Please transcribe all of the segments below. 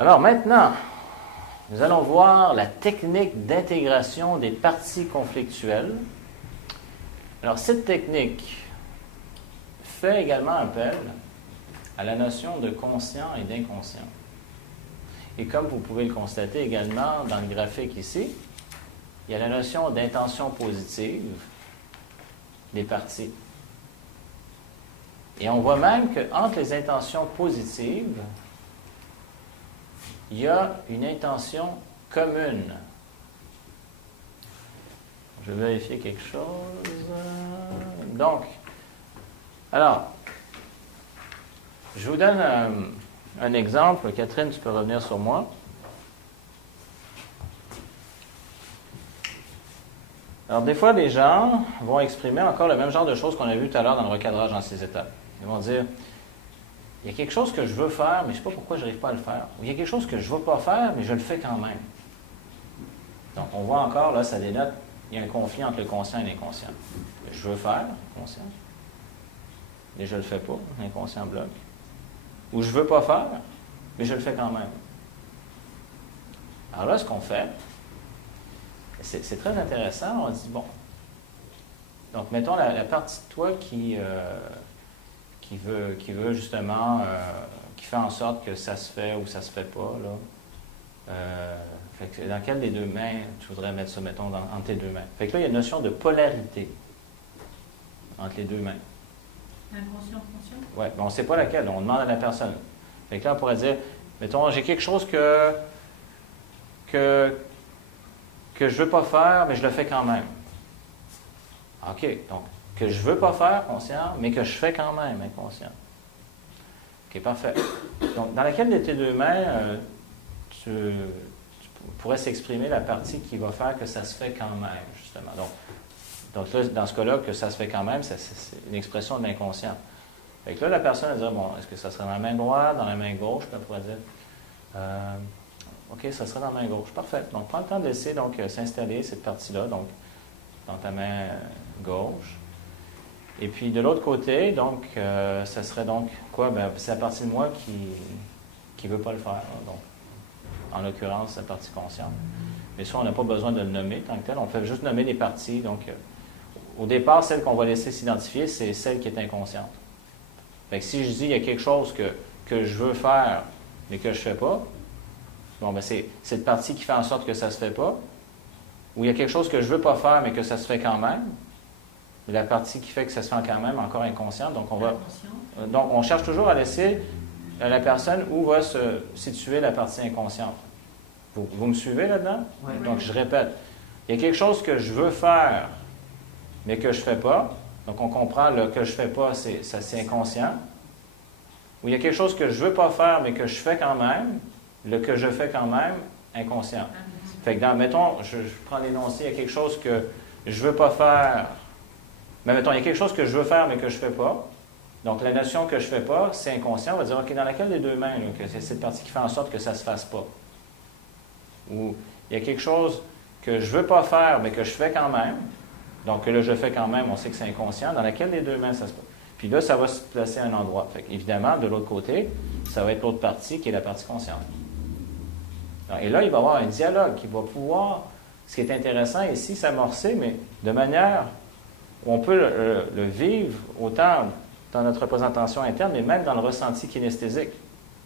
Alors maintenant, nous allons voir la technique d'intégration des parties conflictuelles. Alors cette technique fait également appel à la notion de conscient et d'inconscient. Et comme vous pouvez le constater également dans le graphique ici, il y a la notion d'intention positive des parties. Et on voit même qu'entre les intentions positives, il y a une intention commune. Je vais vérifier quelque chose. Donc, alors, je vous donne un exemple. Catherine, tu peux revenir sur moi. Alors, des fois, les gens vont exprimer encore le même genre de choses qu'on a vu tout à l'heure dans le recadrage en 6 étapes. Ils vont dire, il y a quelque chose que je veux faire, mais je ne sais pas pourquoi je n'arrive pas à le faire. Ou il y a quelque chose que je ne veux pas faire, mais je le fais quand même. Donc, on voit encore, là, ça dénote, il y a un conflit entre le conscient et l'inconscient. Je veux faire, conscient, mais je ne le fais pas, l'inconscient bloque. Ou je ne veux pas faire, mais je le fais quand même. Alors là, ce qu'on fait, c'est très intéressant. On dit, bon, donc mettons la partie de toi qui veut justement, qui fait en sorte que ça se fait ou ça se fait pas, là. Fait que dans quelle des deux mains tu voudrais mettre ça, mettons, entre tes deux mains? Fait que là, il y a une notion de polarité entre les deux mains. Inconscient, conscient? Oui, mais on ne sait pas laquelle, on demande à la personne. Fait que là, on pourrait dire, mettons, j'ai quelque chose que je ne veux pas faire, mais je le fais quand même. OK, donc, que je ne veux pas faire, conscient, mais que je fais quand même, inconscient. OK, parfait. Donc, dans laquelle de tes deux mains, tu pourrais s'exprimer la partie qui va faire que ça se fait quand même, justement. Donc là, dans ce cas-là, que ça se fait quand même, c'est une expression de l'inconscient. Fait que là, la personne va dire, bon, est-ce que ça serait dans la main droite, dans la main gauche? Puis elle pourrait dire, OK, ça serait dans la main gauche. Parfait. Donc, prends le temps de laisser s'installer cette partie-là, donc, dans ta main gauche. Et puis, de l'autre côté, donc, ça serait donc quoi? Ben, c'est la partie de moi qui ne veut pas le faire. Donc, en l'occurrence, la partie consciente. Mais ça, on n'a pas besoin de le nommer tant que tel. On fait juste nommer les parties. Donc, au départ, celle qu'on va laisser s'identifier, c'est celle qui est inconsciente. Fait que si je dis, il y a quelque chose que je veux faire, mais que je ne fais pas, bon, ben c'est cette partie qui fait en sorte que ça ne se fait pas. Ou il y a quelque chose que je ne veux pas faire, mais que ça se fait quand même. La partie qui fait que ça se fait quand même, encore inconsciente. Donc, on cherche toujours à laisser la personne où va se situer la partie inconsciente. Vous me suivez là-dedans? Oui. Donc, je répète. Il y a quelque chose que je veux faire, mais que je ne fais pas. Donc, on comprend le que je ne fais pas, c'est inconscient. Ou il y a quelque chose que je ne veux pas faire, mais que je fais quand même. Le que je fais quand même, inconscient. Fait que mettons, je prends l'énoncé, il y a quelque chose que je ne veux pas faire. Mais mettons, il y a quelque chose que je veux faire, mais que je ne fais pas. Donc, la notion que je ne fais pas, c'est inconscient. On va dire, OK, dans laquelle des deux mains, là, que c'est cette partie qui fait en sorte que ça ne se fasse pas. Ou il y a quelque chose que je ne veux pas faire, mais que je fais quand même. Donc, là, je fais quand même, on sait que c'est inconscient. Dans laquelle des deux mains, ça se passe? Puis là, ça va se placer à un endroit. Fait évidemment, de l'autre côté, ça va être l'autre partie qui est la partie consciente. Et là, il va y avoir un dialogue qui va pouvoir, ce qui est intéressant ici, s'amorcer, mais de manière où on peut le vivre autant dans notre représentation interne, mais même dans le ressenti kinesthésique.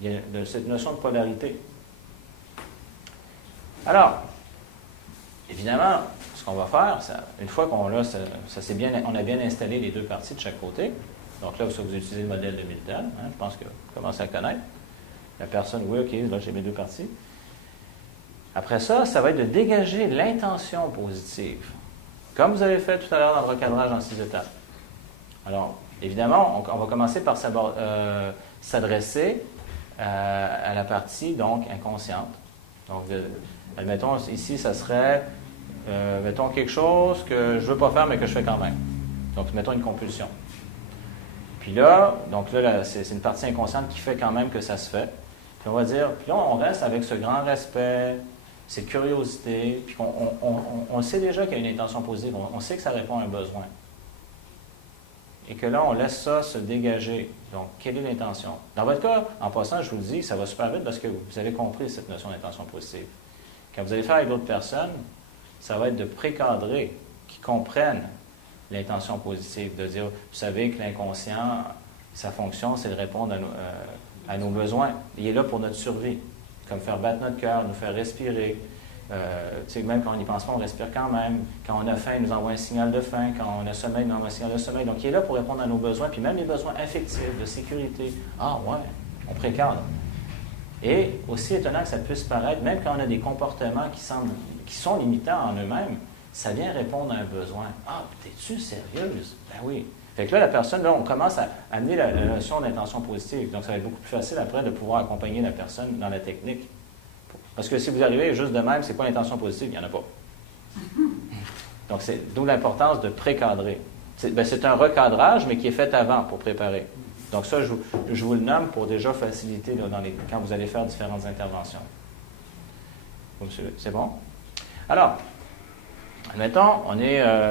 Il y a cette notion de polarité. Alors, évidemment, ce qu'on va faire, une fois qu'on a, on a bien installé les deux parties de chaque côté, donc là, vous utilisez le modèle de Milton, je pense que vous commencez à connaître. La personne, oui, OK, là, j'ai mes deux parties. Après ça, ça va être de dégager l'intention positive, comme vous avez fait tout à l'heure dans le recadrage en 6 étapes. Alors, évidemment, on va commencer par s'adresser à la partie, donc, inconsciente. Donc, admettons, ici, ça serait, mettons, quelque chose que je ne veux pas faire, mais que je fais quand même. Donc, mettons une compulsion. Puis là, c'est une partie inconsciente qui fait quand même que ça se fait. Puis on va dire, puis là, on reste avec ce grand respect, cette curiosité, puis on sait déjà qu'il y a une intention positive, on sait que ça répond à un besoin. et que là, on laisse ça se dégager. Donc, quelle est l'intention? Dans votre cas, en passant, je vous le dis, ça va super vite parce que vous avez compris cette notion d'intention positive. Quand vous allez faire avec d'autres personnes, ça va être de précadrer, qu'ils comprennent l'intention positive, de dire, vous savez que l'inconscient, sa fonction, c'est de répondre à nos besoins. Il est là pour notre survie, comme faire battre notre cœur, nous faire respirer. Même quand on n'y pense pas, on respire quand même. Quand on a faim, il nous envoie un signal de faim. Quand on a sommeil, il nous envoie un signal de sommeil. Donc, il est là pour répondre à nos besoins, puis même les besoins affectifs, de sécurité. Ah ouais, on précadre. Et aussi étonnant que ça puisse paraître, même quand on a des comportements qui sont limitants en eux-mêmes, ça vient répondre à un besoin. Ah, t'es-tu sérieuse? Ben oui. Fait que là, la personne, là, on commence à amener la notion d'intention positive. Donc, ça va être beaucoup plus facile après de pouvoir accompagner la personne dans la technique. Parce que si vous arrivez juste de même, c'est quoi l'intention positive? Il n'y en a pas. Donc, c'est d'où l'importance de précadrer. C'est un recadrage, mais qui est fait avant pour préparer. Donc, ça, je vous le nomme pour déjà faciliter là, quand vous allez faire différentes interventions. C'est bon? Alors, admettons,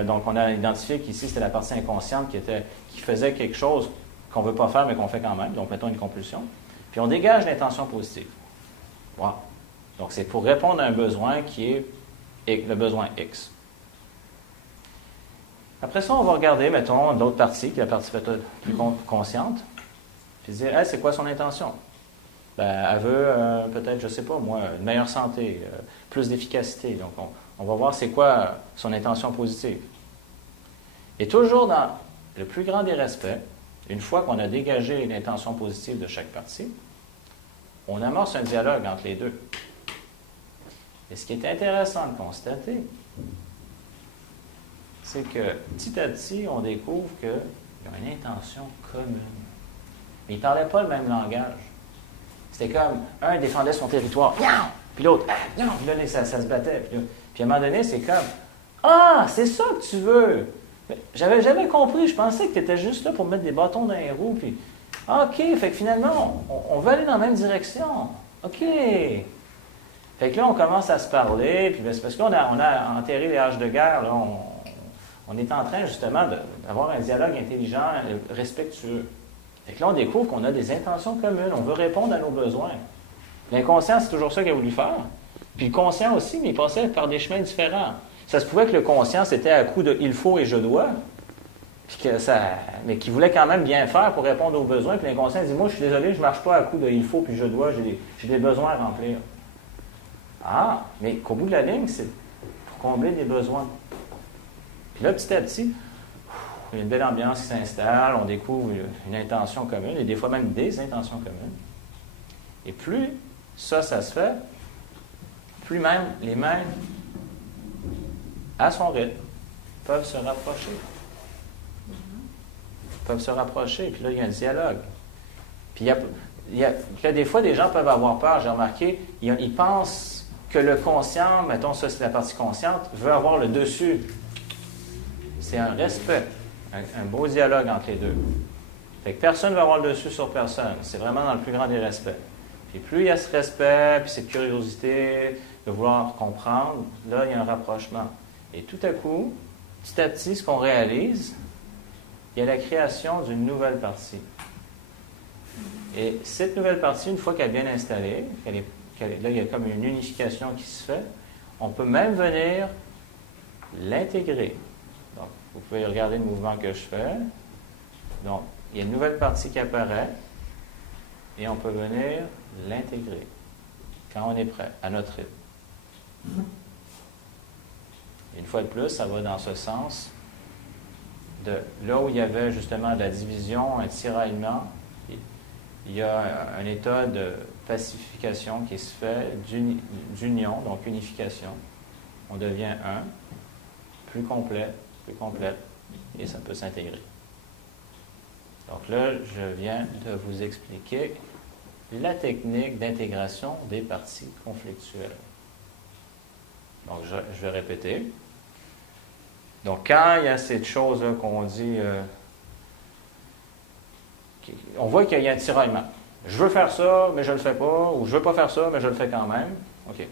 donc on a identifié qu'ici, c'était la partie inconsciente qui faisait quelque chose qu'on ne veut pas faire, mais qu'on fait quand même. Donc, mettons une compulsion. Puis, on dégage l'intention positive. Wow. Donc, c'est pour répondre à un besoin qui est le besoin X. Après ça, on va regarder, mettons, l'autre partie, qui est la partie peut-être plus consciente, puis dire, hey, c'est quoi son intention? Ben, elle veut peut-être, je ne sais pas moi, une meilleure santé, plus d'efficacité. Donc, on va voir c'est quoi son intention positive. Et toujours dans le plus grand des respects, une fois qu'on a dégagé l'intention positive de chaque partie, on amorce un dialogue entre les deux. Et ce qui est intéressant de constater, c'est que petit à petit, on découvre qu'il y a une intention commune. Mais ils ne parlaient pas le même langage. C'était comme, un défendait son territoire, puis l'autre, non, puis là, ça se battait. Puis à un moment donné, c'est comme, ah, c'est ça que tu veux. J'avais jamais compris, je pensais que tu étais juste là pour mettre des bâtons dans les roues, puis, OK, fait que finalement, on veut aller dans la même direction. OK. Fait que là, on commence à se parler, puis c'est parce qu'on a enterré les haches de guerre, là, on est en train justement d'avoir un dialogue intelligent, respectueux. Fait que là, on découvre qu'on a des intentions communes, on veut répondre à nos besoins. L'inconscient, c'est toujours ça qu'il a voulu faire. Puis le conscient aussi, mais il passait par des chemins différents. Ça se pouvait que le conscient, c'était à coup de « il faut » et « je dois », mais qu'il voulait quand même bien faire pour répondre aux besoins. Puis l'inconscient dit « moi, je suis désolé, je ne marche pas à coup de « il faut » puis « je dois », j'ai des besoins à remplir. Ah, mais qu'au bout de la ligne, c'est pour combler des besoins. Puis là, petit à petit, il y a une belle ambiance qui s'installe, on découvre une intention commune, et des fois même des intentions communes. Et plus ça se fait, plus même les mains, à son rythme, peuvent se rapprocher. Peuvent se rapprocher, puis là, il y a un dialogue. Puis des fois, des gens peuvent avoir peur, j'ai remarqué, ils pensent que le conscient, mettons ça c'est la partie consciente, veut avoir le dessus. C'est un respect, un beau dialogue entre les deux. Fait que personne ne va avoir le dessus sur personne. C'est vraiment dans le plus grand des respects. Puis plus il y a ce respect, puis cette curiosité de vouloir comprendre, là, il y a un rapprochement. Et tout à coup, petit à petit, ce qu'on réalise, il y a la création d'une nouvelle partie. Et cette nouvelle partie, une fois qu'elle est bien installée, là, il y a comme une unification qui se fait, on peut même venir l'intégrer. Donc, vous pouvez regarder le mouvement que je fais. Donc, il y a une nouvelle partie qui apparaît et on peut venir l'intégrer quand on est prêt, à notre rythme. Une fois de plus, ça va dans ce sens de là où il y avait justement de la division, un tiraillement, il y a un état de pacification qui se fait, d'union, donc unification. On devient un, plus complète, et ça peut s'intégrer. Donc là, je viens de vous expliquer la technique d'intégration des parties conflictuelles. Donc, je vais répéter. Donc, quand il y a cette chose-là qu'on dit, on voit qu'il y a un tiraillement. Je veux faire ça, mais je ne le fais pas, ou je ne veux pas faire ça, mais je le fais quand même. OK. De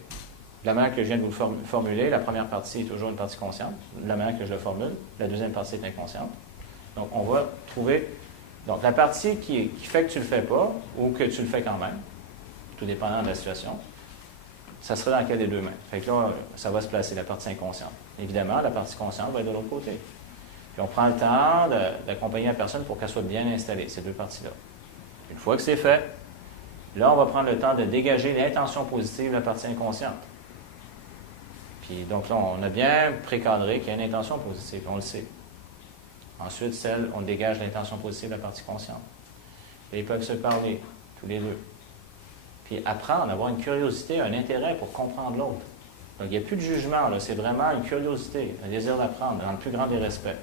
la manière que je viens de vous formuler, la première partie est toujours une partie consciente. De la manière que je le formule, la deuxième partie est inconsciente. Donc, on va trouver... Donc, la partie qui fait que tu ne le fais pas ou que tu le fais quand même, tout dépendant de la situation, ça serait dans lequel des deux mains. Fait que là, ça va se placer, la partie inconsciente. Évidemment, la partie consciente va être de l'autre côté. Puis on prend le temps d'accompagner la personne pour qu'elle soit bien installée, ces deux parties-là. Une fois que c'est fait, là, on va prendre le temps de dégager l'intention positive de la partie inconsciente. Puis donc là, on a bien précadré qu'il y a une intention positive, on le sait. Ensuite, on dégage l'intention positive de la partie consciente. Et ils peuvent se parler, tous les deux. Puis apprendre, avoir une curiosité, un intérêt pour comprendre l'autre. Donc, il n'y a plus de jugement, là, c'est vraiment une curiosité, un désir d'apprendre, dans le plus grand des respects.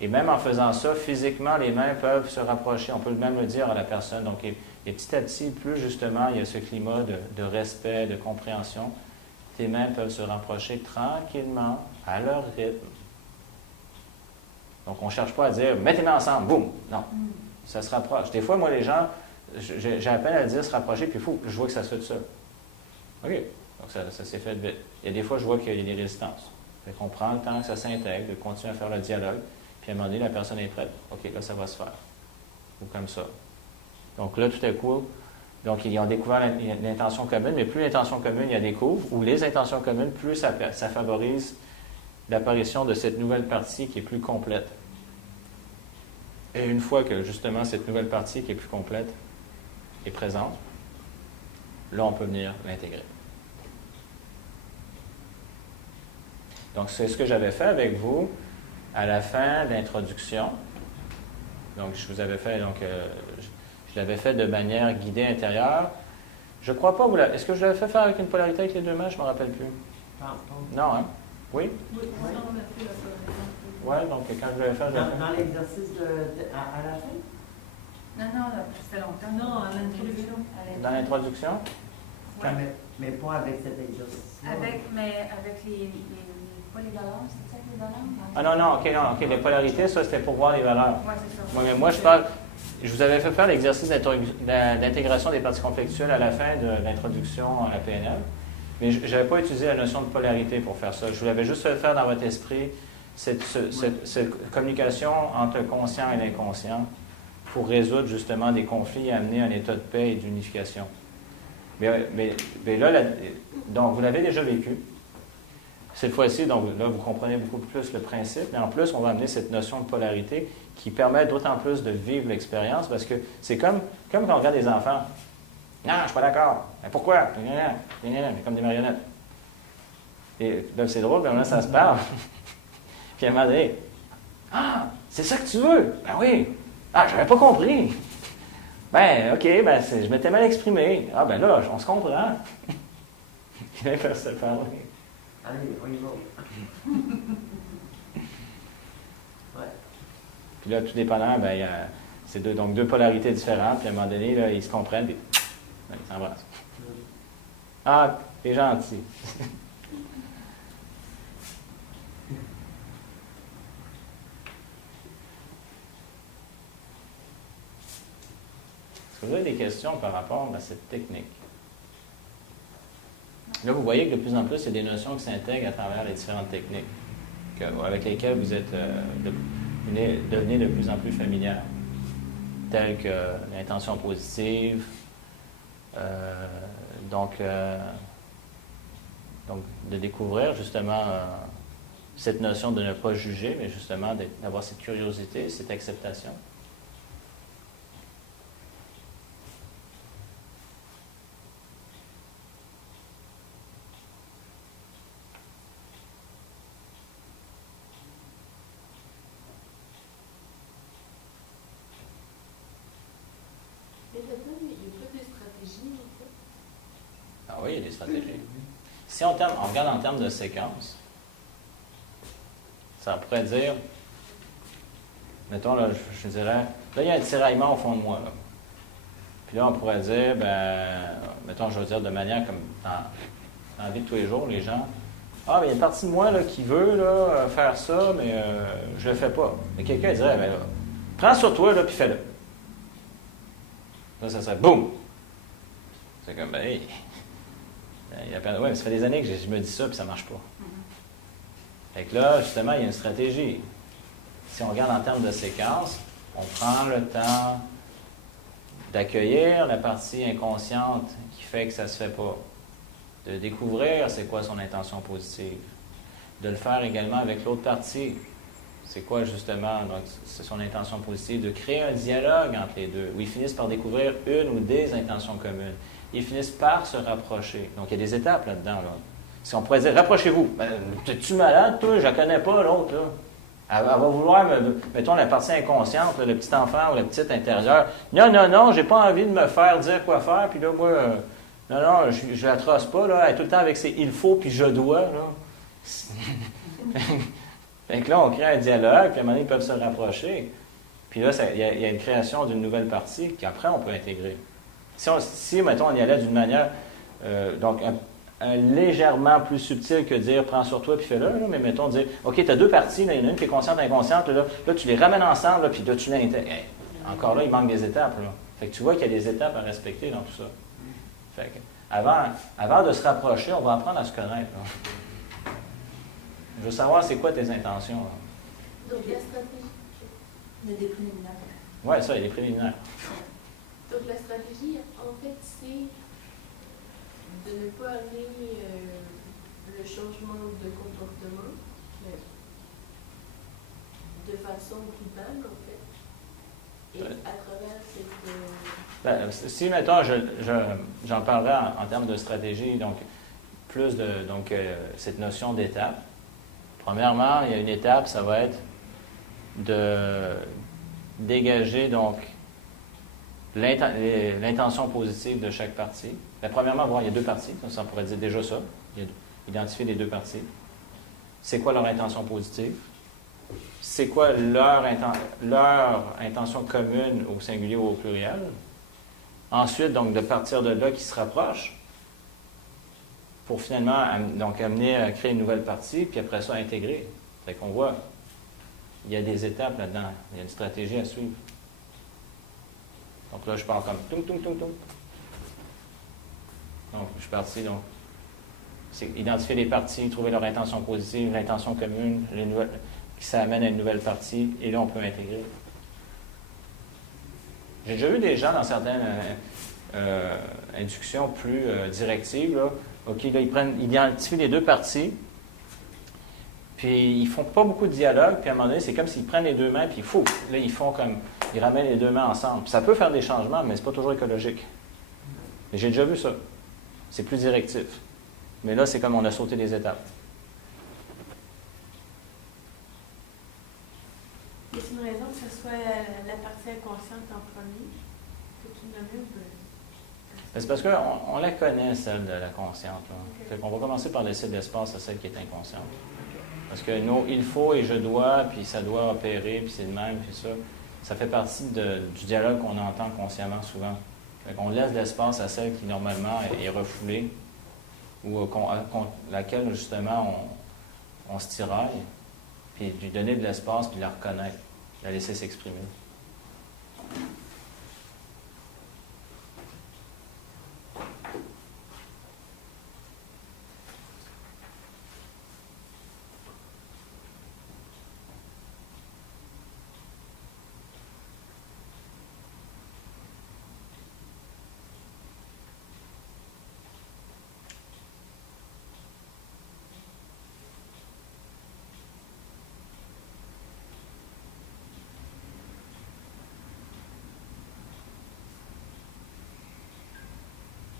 Et même en faisant ça, physiquement, les mains peuvent se rapprocher. On peut même le dire à la personne. Donc, et petit à petit, plus justement il y a ce climat de respect, de compréhension, tes mains peuvent se rapprocher tranquillement, à leur rythme. Donc, on ne cherche pas à dire « mets tes mains ensemble, boum !» Non, ça se rapproche. Des fois, moi, les gens, j'ai à peine à dire se rapprocher, puis il faut que je vois que ça se fait tout seul. OK, donc ça s'est fait vite. Il y a des fois, je vois qu'il y a des résistances. Fait qu'on prend le temps que ça s'intègre, de continuer à faire le dialogue, puis à un moment donné, la personne est prête. OK, là, ça va se faire. Ou comme ça. Donc là, tout à coup, donc ils ont découvert l'intention commune, mais plus l'intention commune, ils la découvrent, ou les intentions communes, plus ça favorise l'apparition de cette nouvelle partie qui est plus complète. Et une fois que, justement, cette nouvelle partie qui est plus complète est présente, là, on peut venir l'intégrer. Donc, c'est ce que j'avais fait avec vous à la fin de l'introduction. Donc, je vous avais fait, je l'avais fait de manière guidée intérieure. Je ne crois pas, est-ce que je l'avais fait faire avec une polarité avec les deux mains? Je ne me rappelle plus. Non, hein? Oui? Oui, on a fait la polarité. Oui, donc quand je l'avais fait... Dans l'exercice à la fin? Non, là, ça fait longtemps. Non, à l'introduction. Dans l'introduction? Oui. Mais pas avec cet exercice. Avec les pas les valeurs, c'est ça que les valeurs? Ah non, OK, les polarités, ça, c'était pour voir les valeurs. Oui, c'est ça. Oui, mais moi, je vous avais fait faire l'exercice d'intégration des parties conflictuelles à la fin de l'introduction à la PNL, mais je n'avais pas utilisé la notion de polarité pour faire ça. Je vous l'avais juste fait faire dans votre esprit, cette communication entre le conscient et l'inconscient pour résoudre justement des conflits et amener un état de paix et d'unification. Mais là, donc, vous l'avez déjà vécu. Cette fois-ci, donc là, vous comprenez beaucoup plus le principe, mais en plus, on va amener cette notion de polarité qui permet d'autant plus de vivre l'expérience, parce que c'est comme quand on regarde des enfants. Non, je ne suis pas d'accord. Mais pourquoi? Mais comme des marionnettes. Et là, c'est drôle, mais là, ça se parle. Puis à un moment donné, ah, c'est ça que tu veux? Ben oui. Ah, j'avais pas compris. Ben, OK, je m'étais mal exprimé. Ah, ben là, on se comprend. Il va faire se parler. Allez, on y va. Ouais. Puis là, tout dépendant, il y a c'est deux polarités différentes. Puis à un moment donné, là, ils se comprennent, puis ils s'embrassent. Ah, t'es gentil. Est-ce que vous avez des questions par rapport à cette technique? Là, vous voyez que de plus en plus, il y a des notions qui s'intègrent à travers les différentes techniques avec lesquelles vous êtes devenez de plus en plus familière, telles que l'intention positive, donc de découvrir justement cette notion de ne pas juger, mais justement d'avoir cette curiosité, cette acceptation. Ah oui, il y a des stratégies. Si on regarde en termes de séquence, ça pourrait dire, mettons, là, je dirais, là, il y a un tiraillement au fond de moi. Là. Puis là, on pourrait dire, mettons, je veux dire de manière comme dans la vie de tous les jours, les gens, ah, il y a une partie de moi là, qui veut là, faire ça, mais je le fais pas. Mais quelqu'un dirait, là, prends sur toi, là, puis fais-le. Là, ça serait boum! C'est comme, hey! Ouais, mais ça fait des années que je me dis ça, puis ça marche pas. Fait que là, justement, il y a une stratégie. si on regarde en termes de séquence, on prend le temps d'accueillir la partie inconsciente qui fait que ça ne se fait pas, de découvrir c'est quoi son intention positive, de le faire également avec l'autre partie. C'est quoi justement, donc c'est son intention positive, de créer un dialogue entre les deux, où ils finissent par découvrir une ou des intentions communes. Ils finissent par se rapprocher. Donc il y a des étapes là-dedans. Là. Si on pourrait dire, rapprochez-vous, ben, t'es-tu malade, toi? Je la connais pas, l'autre, là. Elle va vouloir, mettons, la partie inconsciente, là, le petit enfant ou le petit intérieur. Non, non, non, j'ai pas envie de me faire dire quoi faire, puis là, moi, non, non, je la trosse pas, là. Elle est tout le temps avec ses il faut, puis je dois, là. Fait que là, on crée un dialogue, puis à un moment donné, ils peuvent se rapprocher. Puis là, il y a une création d'une nouvelle partie qu'après, on peut intégrer. Si mettons, on y allait d'une manière, donc, légèrement plus subtil que dire prends sur toi puis fais-le, là, mais mettons dire OK, tu as deux parties, là, il y en a une qui est consciente et inconsciente, là tu les ramènes ensemble, là, puis là tu l'intègres. Hey, encore là, il manque des étapes. Là. Fait que tu vois qu'il y a des étapes à respecter dans tout ça. Fait que, avant de se rapprocher, on va apprendre à se connaître. Là. Je veux savoir c'est quoi tes intentions. Là. Donc la stratégie. Il y a des préliminaires. Oui, ça, il y a des préliminaires. Donc la stratégie, en fait, c'est de ne pas amener le changement de comportement de façon brutale, en fait. Et à travers cette... si, mettons, j'en parlerai en termes de stratégie, donc plus de cette notion d'étape. Premièrement, il y a une étape, ça va être de dégager donc l'intention positive de chaque partie. Premièrement, voir, il y a deux parties, ça pourrait dire déjà ça, identifier les deux parties. C'est quoi leur intention positive? C'est quoi leur intention commune au singulier ou au pluriel? Ensuite, donc, de partir de là, qui se rapprochent pour finalement donc, amener à créer une nouvelle partie, puis après ça, intégrer. Fait qu'on voit, il y a des étapes là-dedans, il y a une stratégie à suivre. Donc là, je pars comme toum, toum, toum, toum. Donc, je suis parti, donc, c'est identifier les parties, trouver leur intention positive, l'intention commune, qui s'amène à une nouvelle partie, et là, on peut intégrer. J'ai déjà vu des gens dans certaines inductions plus directives, là, OK, là, ils identifient les deux parties, puis ils font pas beaucoup de dialogue, puis à un moment donné, c'est comme s'ils prennent les deux mains, puis là, ils ramènent les deux mains ensemble. Puis ça peut faire des changements, mais c'est pas toujours écologique. Mais j'ai déjà vu ça. C'est plus directif. Mais là, c'est comme on a sauté des étapes. Est-ce une raison que ce soit la partie inconsciente en premier que tu nommais ou c'est parce qu'on la connaît, celle de la consciente. Okay. Fait qu'on va commencer par laisser de l'espace à celle qui est inconsciente. Parce que nous, il faut et je dois, puis ça doit opérer, puis c'est le même, puis ça fait partie du dialogue qu'on entend consciemment souvent. Fait qu'on laisse de l'espace à celle qui, normalement, est refoulée, ou laquelle, justement, on se tiraille, puis lui donner de l'espace, puis la reconnaître, la laisser s'exprimer.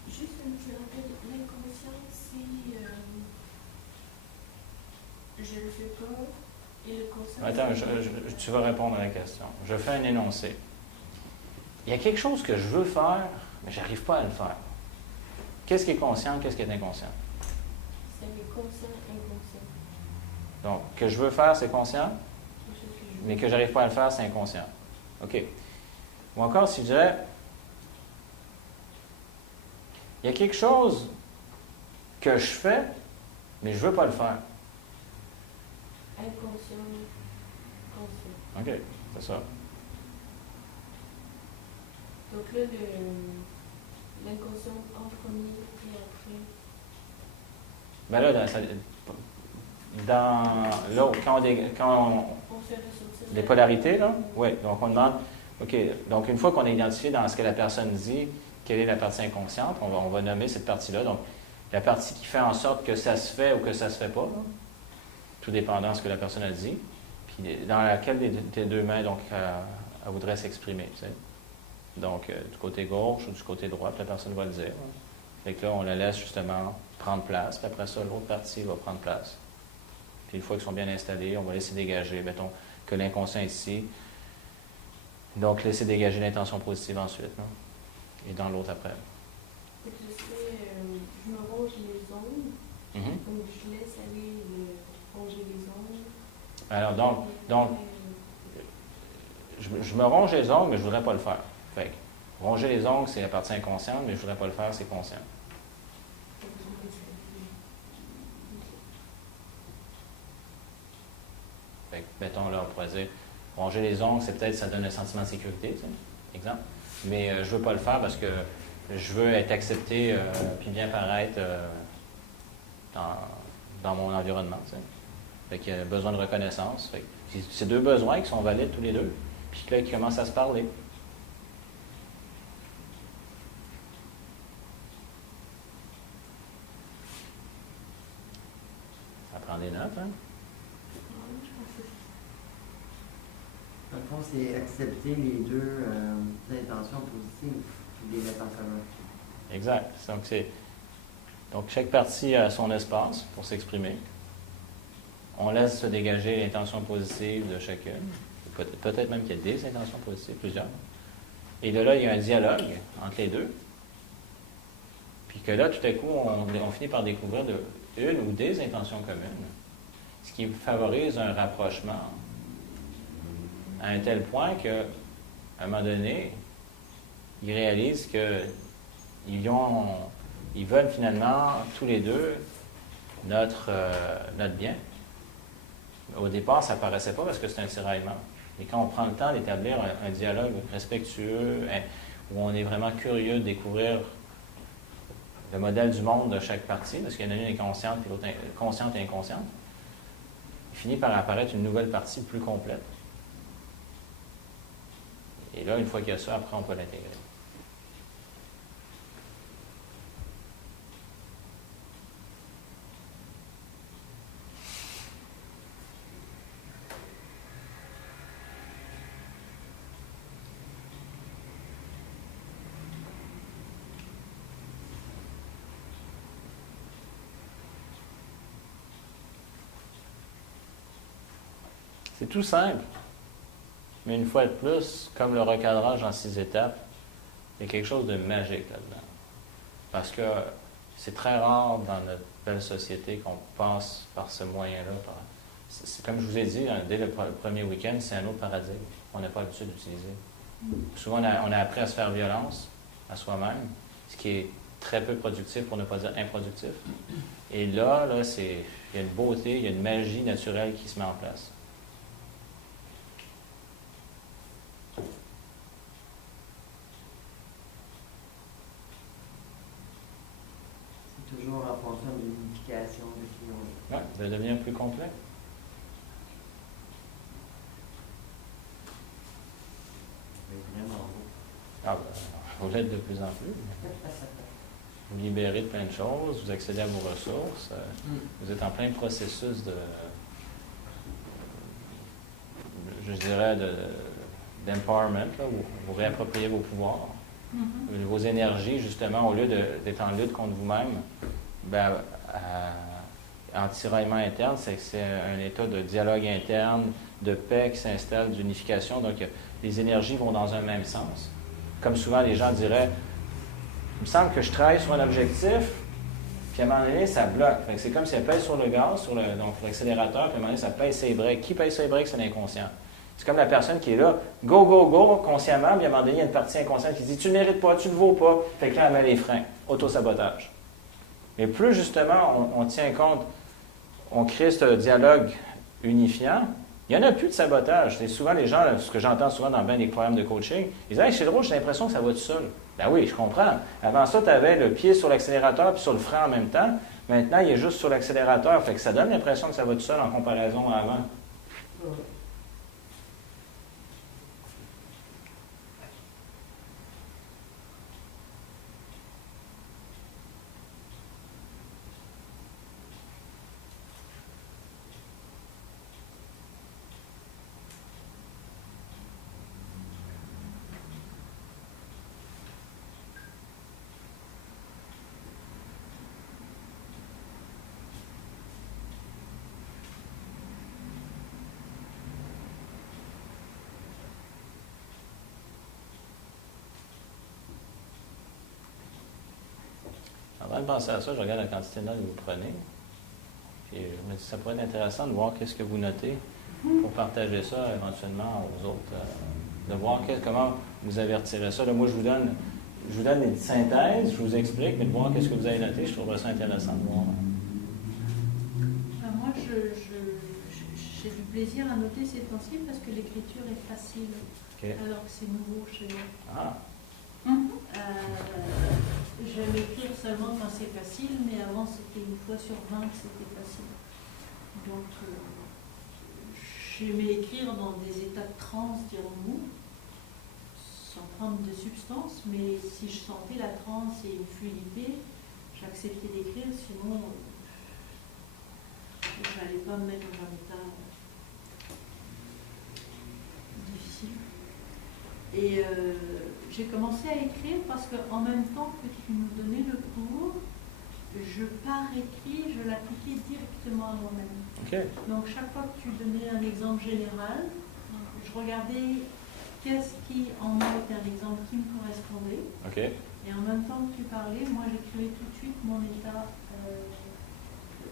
Juste un petit rappel, l'inconscient, c'est je le fais pas, et le conscient... Attends, tu vas répondre à la question. Je fais un énoncé. Il y a quelque chose que je veux faire, mais je n'arrive pas à le faire. Qu'est-ce qui est conscient, qu'est-ce qui est inconscient? C'est conscient, inconscient. Donc, que je veux faire, c'est conscient, mais que je n'arrive pas à le faire, c'est inconscient. OK. Ou encore, si je dirais, il y a quelque chose que je fais, mais je ne veux pas le faire. Inconscient, conscient. OK, c'est ça. Donc là, l'inconscient en premier et après. Ben là, dans l'autre, quand On fait ressortir. Les polarités, là? Oui. Donc, on demande, OK, donc une fois qu'on a identifié dans ce que la personne dit, quelle est la partie inconsciente, on va nommer cette partie-là. Donc, la partie qui fait en sorte que ça se fait ou que ça se fait pas, là, tout dépendant de ce que la personne a dit, puis dans laquelle des deux mains, donc, elle voudrait s'exprimer, tu sais. Donc, du côté gauche ou du côté droit, puis la personne va le dire. Fait que là, on la laisse justement prendre place, puis après ça, l'autre partie va prendre place. Puis une fois qu'ils sont bien installés, on va laisser dégager, mettons que l'inconscient ici, donc laisser dégager l'intention positive ensuite, non? Et dans l'autre après. Fait que je me ronge les ongles, donc je laisse aller ronger les ongles. Alors, donc je me ronge les ongles, mais je ne voudrais pas le faire. Fait que, ronger les ongles, c'est la partie inconsciente, mais je ne voudrais pas le faire, c'est conscient. Fait que, mettons là, on pourrait dire, ronger les ongles, c'est peut-être, ça donne un sentiment de sécurité, tu sais, exemple. Mais je ne veux pas le faire parce que je veux être accepté puis bien paraître dans mon environnement, tu sais. Fait qu'il y a besoin de reconnaissance. Fait que c'est deux besoins qui sont valides tous les deux, puis là, ils commencent à se parler. Ça prend des notes, hein? Dans le fond, c'est accepter les deux intentions positives et les mettre en commun. Exact. Donc, chaque partie a son espace pour s'exprimer. On laisse se dégager l'intention positive de chacune. Peut-être même qu'il y a des intentions positives, plusieurs. Et de là, il y a un dialogue entre les deux. Puis que là, tout à coup, on finit par découvrir une ou des intentions communes, ce qui favorise un rapprochement à un tel point qu'à un moment donné, ils réalisent qu'ils veulent finalement, tous les deux, notre bien. Au départ, ça ne paraissait pas parce que c'est un tiraillement. Et quand on prend le temps d'établir un dialogue respectueux, où on est vraiment curieux de découvrir le modèle du monde de chaque partie, parce qu'il y en a une inconsciente et l'autre consciente et inconsciente, il finit par apparaître une nouvelle partie plus complète. Et là, une fois qu'il y a ça, après, on peut l'intégrer. C'est tout simple. Mais une fois de plus, comme le recadrage en 6 étapes, il y a quelque chose de magique là-dedans. Parce que c'est très rare dans notre belle société qu'on passe par ce moyen-là. C'est comme je vous ai dit, dès le premier week-end, c'est un autre paradigme qu'on n'a pas l'habitude d'utiliser. Souvent, on a appris à se faire violence à soi-même, ce qui est très peu productif, pour ne pas dire improductif. Et là, il y a une beauté, il y a une magie naturelle qui se met en place. Toujours en fonction de l'unification de qui on est. Oui, de devenir plus complet. C'est vraiment beau. Ah, vous l'êtes de plus en plus. Vous libérez de plein de choses, vous accédez à vos ressources, vous êtes en plein processus je dirais, d'empowerment, là, où vous réappropriez vos pouvoirs. Vos énergies, justement, au lieu d'être en lutte contre vous-même, en tiraillement interne, c'est que c'est un état de dialogue interne, de paix qui s'installe, d'unification. Donc, les énergies vont dans un même sens. Comme souvent, les gens diraient, il me semble que je travaille sur un objectif, puis à un moment donné, ça bloque. C'est comme si elle pèse sur le gaz, donc l'accélérateur, puis à un moment donné, ça pèse ses breaks. Qui pèse ses breaks? C'est l'inconscient. C'est comme la personne qui est là, go, go, go, consciemment, puis à un moment donné, il y a une partie inconsciente qui dit, tu ne mérites pas, tu ne le vaux pas. Fait que là, elle met les freins. Auto-sabotage. Mais plus, justement, on tient compte, on crée ce dialogue unifiant, il n'y en a plus de sabotage. C'est souvent les gens, là, ce que j'entends souvent dans bien des programmes de coaching, ils disent, hey, c'est drôle, j'ai l'impression que ça va tout seul. Ben oui, je comprends. Avant ça, tu avais le pied sur l'accélérateur puis sur le frein en même temps. Maintenant, il est juste sur l'accélérateur. Fait que ça donne l'impression que ça va tout seul en comparaison à avant. de penser à ça, je regarde la quantité de notes que vous prenez. Puis je me dis, ça pourrait être intéressant de voir qu'est-ce que vous notez pour partager ça éventuellement aux autres. De voir comment vous avez retiré ça. Là, moi, je vous donne des synthèses, je vous explique, mais de voir qu'est-ce que vous avez noté, je trouverais ça intéressant de voir. Moi, j'ai du plaisir à noter ces temps-ci parce que l'écriture est facile, alors que c'est nouveau chez moi. Ah, J'aime écrire seulement quand c'est facile, mais avant c'était une fois sur 20 que c'était facile. Donc, j'aimais écrire dans des états de transe, dirons-nous, sans prendre de substance, mais si je sentais la transe et une fluidité, j'acceptais d'écrire, sinon je n'allais pas me mettre dans un état difficile. Et j'ai commencé à écrire parce qu'en même temps que tu nous donnais le cours, je par écrit, je l'appliquais directement à moi-même. OK. Donc chaque fois que tu donnais un exemple général, je regardais qu'est-ce qui en a été un exemple qui me correspondait. OK. Et en même temps que tu parlais, moi j'écrivais tout de suite mon état,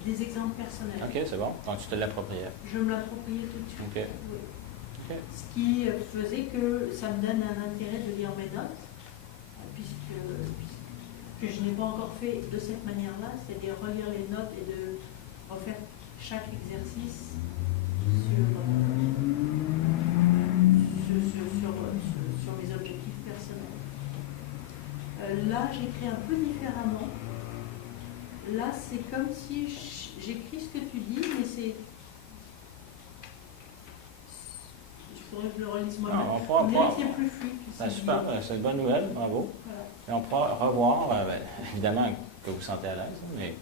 des exemples personnels. OK, c'est bon. Donc, tu te l'appropriais. Je me l'appropriais tout de suite. OK. Oui. OK. Ce qui faisait que ça me donne un intérêt de lire mes notes, puisque je n'ai pas encore fait de cette manière-là, c'est-à-dire relire les notes et de refaire chaque exercice sur mes objectifs personnels. Là, j'écris un peu différemment. Là, c'est comme si j'écris ce que tu dis, mais c'est... Il faudrait que je le relise moi-même. On pourra C'est plus fluide. Ben, super, c'est une bonne nouvelle, bravo. Voilà. Et on pourra revoir, évidemment que vous vous sentez à l'aise, mais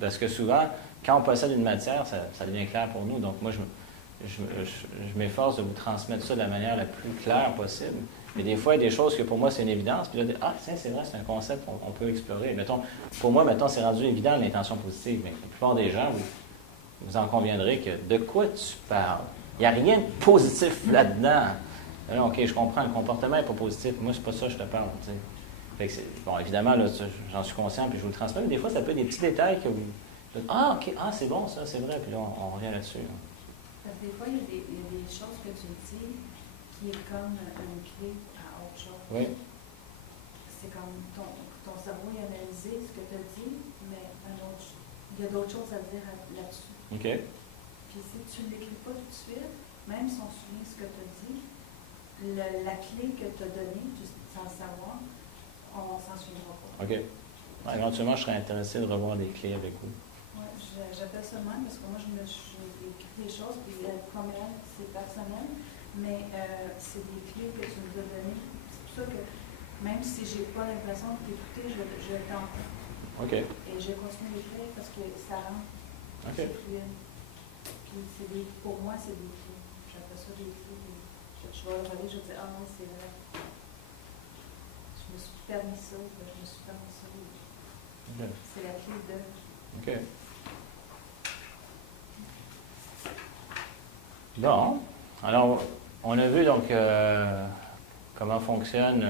parce que souvent, quand on possède une matière, ça devient clair pour nous. Donc moi, je m'efforce de vous transmettre ça de la manière la plus claire possible. Mais des fois, il y a des choses que pour moi, c'est une évidence. Puis là, tiens, c'est vrai, c'est un concept qu'on peut explorer. Mettons, pour moi, maintenant, c'est rendu évident l'intention positive. Mais la plupart des gens, vous en conviendrez que de quoi tu parles? Il n'y a rien de positif là-dedans. Là, OK, je comprends, le comportement n'est pas positif. Moi, c'est pas ça que je te parle. Fait que bon, évidemment, là, j'en suis conscient, puis je vous le transmets. Mais des fois, ça peut être des petits détails que vous... OK, c'est bon, ça, c'est vrai. Puis là, on revient là-dessus. Parce que des fois, il y a des choses que tu dis qui est comme une clé à autre chose. Oui. C'est comme ton cerveau il a analysé ce que tu as dit, mais il y a d'autres choses à dire là-dessus. OK. Puis si tu ne l'écris pas tout de suite, même si on se souvient ce que tu as dit, la clé que tu as donnée, sans le savoir, on s'en souviendra pas. OK. Ouais, éventuellement, je serais intéressé de revoir des clés avec vous. Oui, j'appelle ça même parce que moi, j'ai écrit des choses, puis la première, c'est personnel, mais c'est des clés que tu nous as données. C'est pour ça que même si je n'ai pas l'impression de t'écouter, je t'entends. OK. Et je continue d'écrire parce que ça rentre. OK. C'est fluide. Puis pour moi, c'est des clés. J'appelle ça des clés. Je vais le relire, je vais dire, ah non, c'est vrai. Je me suis permis ça, je me suis permis ça. OK. C'est la clé de... OK. Bon. Alors, on a vu donc comment fonctionne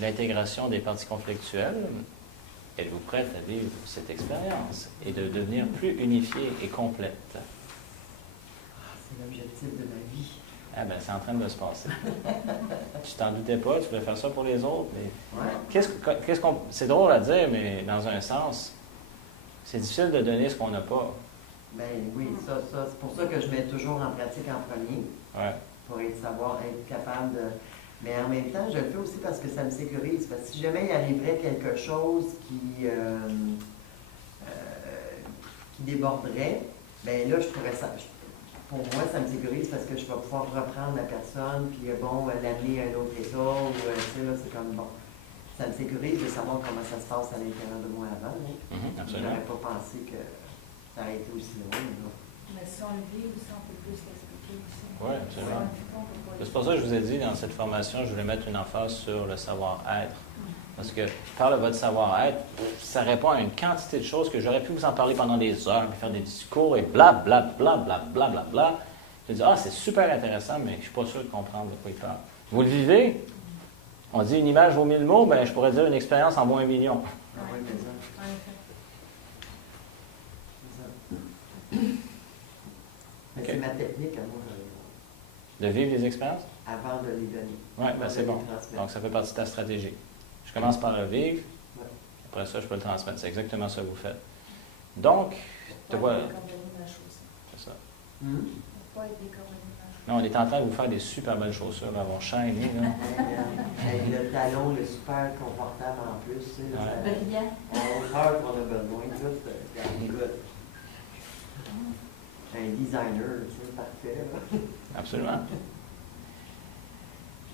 l'intégration des parties conflictuelles. Êtes-vous prête à vivre cette expérience et de devenir plus unifiée et complète? C'est l'objectif de ma vie. Ah ben, c'est en train de se passer. Tu t'en doutais pas, tu voulais faire ça pour les autres, mais Ouais. c'est drôle à dire, mais dans un sens, c'est difficile de donner ce qu'on n'a pas. Ben oui, ça, c'est pour ça que je mets toujours en pratique en premier, Ouais. pour être capable de... Mais en même temps, je le fais aussi parce que ça me sécurise. Parce que si jamais il arriverait quelque chose qui déborderait, ben là, je pourrais ça. Pour moi, ça me sécurise parce que je vais pouvoir reprendre la personne, puis l'amener à un autre état, ou tu sais, là, c'est comme bon. Ça me sécurise de savoir comment ça se passe à l'intérieur de moi avant. Absolument. J'aurais pas pensé que ça aurait été aussi loin. Mais si on le vit aussi, on peut plus l'expliquer aussi. Oui, absolument. Si on le vit pas, on peut pas C'est pour ça que je vous ai dit, dans cette formation, je voulais mettre une emphase sur le savoir-être. Parce que par votre savoir-être, ça répond à une quantité de choses que j'aurais pu vous en parler pendant des heures, puis faire des discours et blablabla, blablabla. Je dis, c'est super intéressant, mais je ne suis pas sûr de comprendre de quoi il parle. Vous le vivez? On dit une image vaut 1000 mots, ben je pourrais dire une expérience en vaut 1 million. Ouais. Oui, c'est ça. En effet. C'est ça. Mais c'est ma technique à moi, De vivre les expériences? avant de les donner. Oui, ben c'est bon. Donc, ça fait partie de ta stratégie. Je commence par le vivre, Ouais. après ça, je peux le transmettre. C'est exactement ça que vous faites. Donc, te Pas vois, être décoordonné dans la chaussée. c'est ça. Pas être décoordonné dans la chaussée. Non, on est en train de vous faire des super belles chaussures, là, vont shiner, là. Avec le talon, le super confortable en plus, tu sais, là, Ouais. Brillant. on a qu'on a besoin, tout, c'est good. Un designer, c'est parfait, là. Absolument.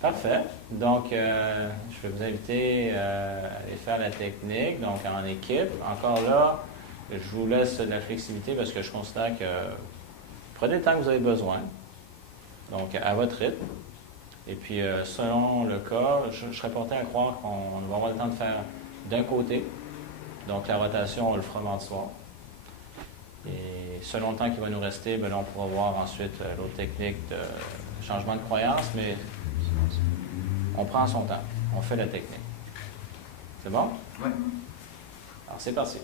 Parfait. Donc, je vais vous inviter à aller faire la technique, donc en équipe. Encore là, je vous laisse de la flexibilité parce que je considère que prenez le temps que vous avez besoin, donc à votre rythme. Et puis, selon le cas, je serais porté à croire qu'on va avoir le temps de faire d'un côté, donc la rotation, on le fera mardi soir. Et selon le temps qui va nous rester, bien là, on pourra voir ensuite l'autre technique de changement de croyance, mais on prend son temps, on fait la technique. C'est bon? Oui. Alors, c'est parti.